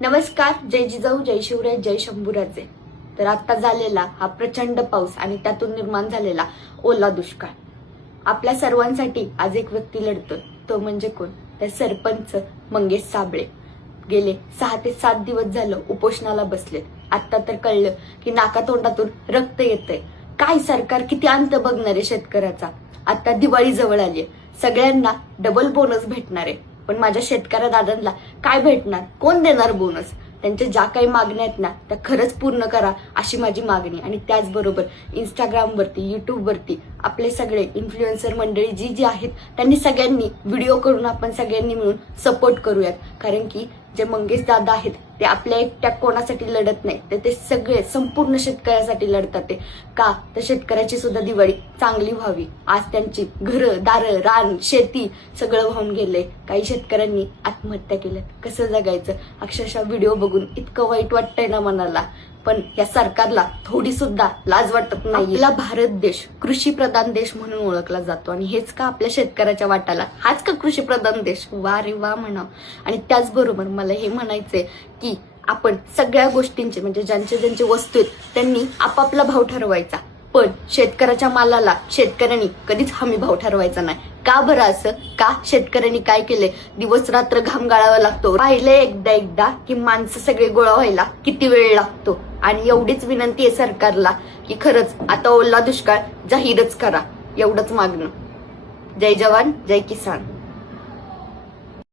नमस्कार, जय जिजाऊ, जय शिवराय, जय शंभूराजे. तर आता झालेला हा प्रचंड पाऊस आणि त्यातून निर्माण झालेला ओला दुष्काळ आपल्या सर्वांसाठी आज एक व्यक्ती लढतोय. तो म्हणजे कोण? तर सरपंच मंगेश साबळे. गेले 6 ते 7 दिवस झालं उपोषणाला बसले. आता तर कळलं की नाकातोंडातून रक्त येतंय. काय सरकार किती अंत बघणार आहे शेतकऱ्याचा. आता दिवाळी जवळ आली आहे, सगळ्यांना डबल बोनस भेटणार आहे. पण माझ्या शेतकऱ्या दादांना काय भेटणार? कोण देणार बोनस? त्यांच्या ज्या काही मागण्या आहेत ना त्या खरंच पूर्ण करा अशी माझी मागणी. आणि त्याचबरोबर इंस्टाग्रामवरती, युट्यूबवरती आपले सगळे इन्फ्लुएन्सर मंडळी जी आहेत त्यांनी सगळ्यांनी व्हिडिओ करून आपण सगळ्यांनी मिळून सपोर्ट करूयात. कारण की जे मंगेश दादा आहेत ते आपल्या एकट्या कोणासाठी लढत नाही, तर ते सगळे संपूर्ण शेतकऱ्यासाठी लढतात. ते का? तर शेतकऱ्याची सुद्धा दिवाळी चांगली व्हावी. आज त्यांची घरं, दारं, रान, शेती सगळं वाहून गेलंय. काही शेतकऱ्यांनी आत्महत्या केल्या. कसं जगायचं? अक्षरशः व्हिडिओ बघून इतकं वाईट वाटतंय ना मनाला. पण या सरकारला थोडी सुद्धा लाज वाटत नाही. आपला भारत देश कृषी प्रधान देश म्हणून ओळखला जातो आणि हेच का आपल्या शेतकऱ्याच्या वाटाला हाच का कृषी प्रधान देश? वा रे वा म्हणा. आणि त्याचबरोबर मला हे म्हणायचंय की आपण सगळ्या गोष्टींचे म्हणजे ज्यांचे ज्यांचे वस्तू आहेत त्यांनी आपापला भाव ठरवायचा, पण शेतकऱ्याच्या मालाला शेतकऱ्यांनी कधीच हमी भाव ठरवायचा नाही. का बरं असं? का? शेतकऱ्यांनी काय केले? दिवस रात्र घाम गाळावा लागतो. पाहिले एकदा की माणसं सगळे गोळा व्हायला किती वेळ लागतो. आणि एवढीच विनंती आहे सरकारला की खरंच आता ओला दुष्काळ जाहीरच करा. एवढंच मागणं. जय जवान, जय किसान.